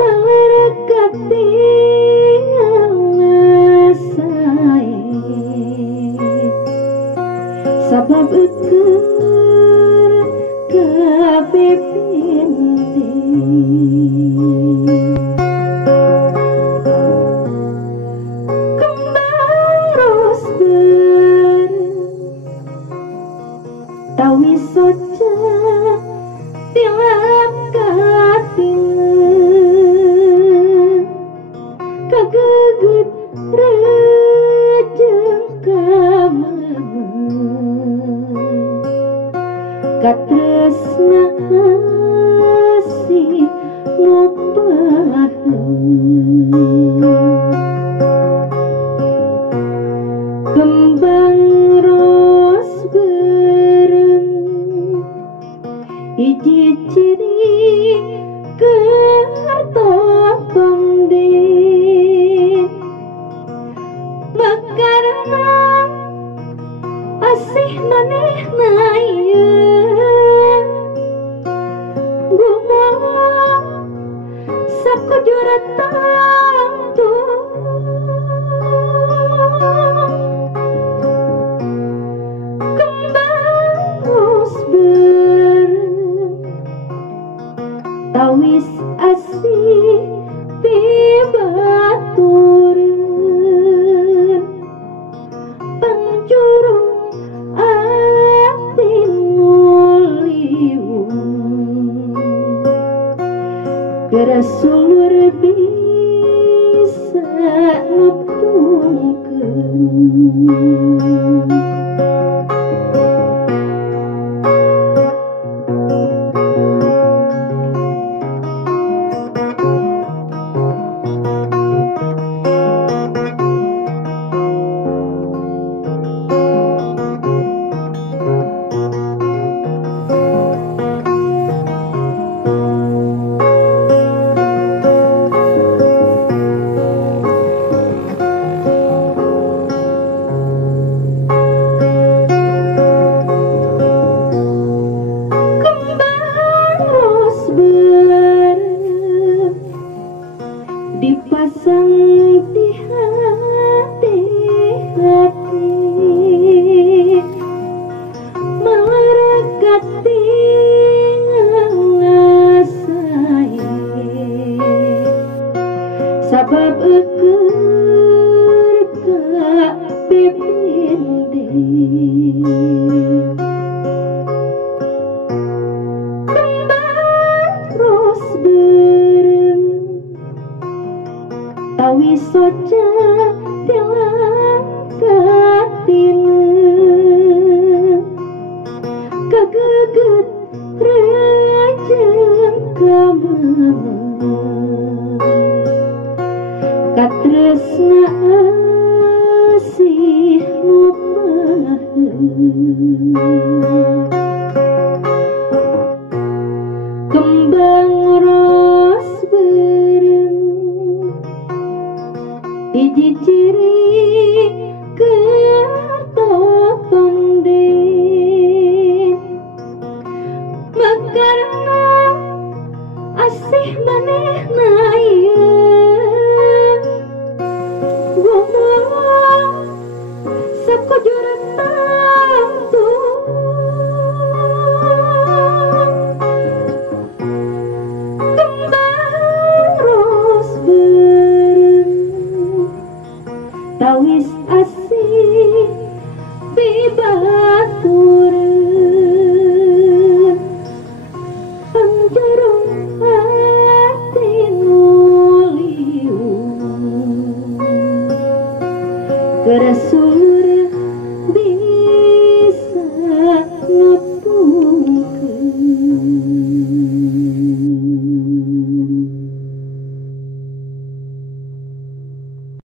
Marekati ngasae sabab eukeur kapipinti kembang rosber tawi soca tiap katingeun kageget rejeng kameung katresna asih ngopaheun kembang ros berem hiji ciri kertotong den makarna asih manehna ieu gumoh sakujur tantu kembang rosber tawis asih pibatureun pangjurung ati nguliwung gerasulur bisa ngepungkeun dipasang di hati-hati marekati ngasae sabab eukeur kapipinti kembang rosber tawi soca tiang katingeun kageget rejeng kameung katresna asih ngopaheun kembang ros berem hiji ciri kertotong den makarna asih manehna ieu gumoh sakujur tantu kembang rosber tawis asih pibatureun pangjurung ati nguliwung geus